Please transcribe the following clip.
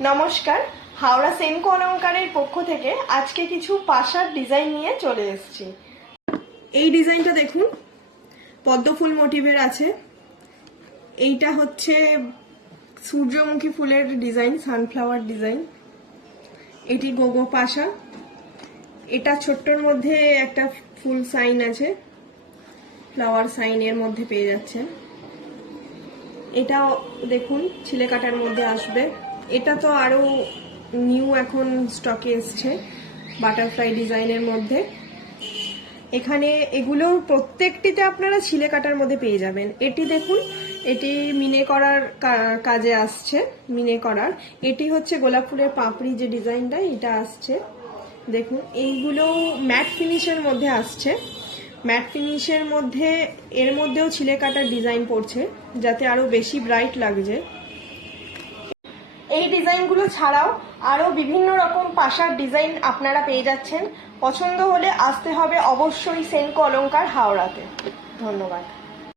নমস্কার, হাওড়া সেনকো অলংকারের পক্ষ থেকে আজকে কিছু পাশার ডিজাইন নিয়ে চলে এসেছি। এই ডিজাইনটা দেখুন, পদ্মফুল মোটিভের আছে। এইটা হচ্ছে সূর্যমুখী ফুলের ডিজাইন, সানফ্লাওয়ার ডিজাইন। এটি গোগো পাশা। এটা ছোট্টর মধ্যে একটা ফুল সাইন আছে, ফ্লাওয়ার সাইন এর মধ্যে পেয়ে যাচ্ছেন। এটাও দেখুন ছিলে কাটার মধ্যে আসবে। এটা তো আরো নিউ এখন স্টকে এসছে, বাটারফ্লাই ডিজাইনের মধ্যে। এখানে এগুলো প্রত্যেকটিতে আপনারা ছিলে কাটার মধ্যে পেয়ে যাবেন। এটি দেখুন, এটি মিনে করার কাজে আসছে, মিনে করার। এটি হচ্ছে গোলাপ ফুলের পাপড়ি যে ডিজাইনটা, এটা আসছে দেখুন। এইগুলো ম্যাট ফিনিশের মধ্যে আসছে। ম্যাট ফিনিশের মধ্যে এর মধ্যেও ছিলে কাটার ডিজাইন পড়ছে, যাতে আরো বেশি ব্রাইট লাগছে। এই ডিজাইনগুলো ছাড়াও আরো বিভিন্ন রকম পাশার ডিজাইন আপনারা পেয়ে যাচ্ছেন। পছন্দ হলে আসতে হবে অবশ্যই সেনকো অলংকার হাওড়াতে। ধন্যবাদ।